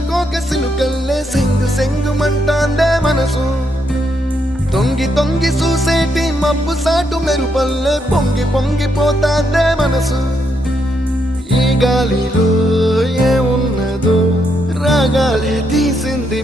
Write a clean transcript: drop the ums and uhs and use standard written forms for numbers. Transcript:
సీతాకోక సిలుకల్లే సెంగు సెంగుమంటాందే మనసు తొంగి తొంగి చూసేటి మబ్బు సాటు మెరుపల్లే పొంగి పొంగిపోతాందే మనసు ఈ గాలిలో ఏమున్నదో రాగాలే తీసింది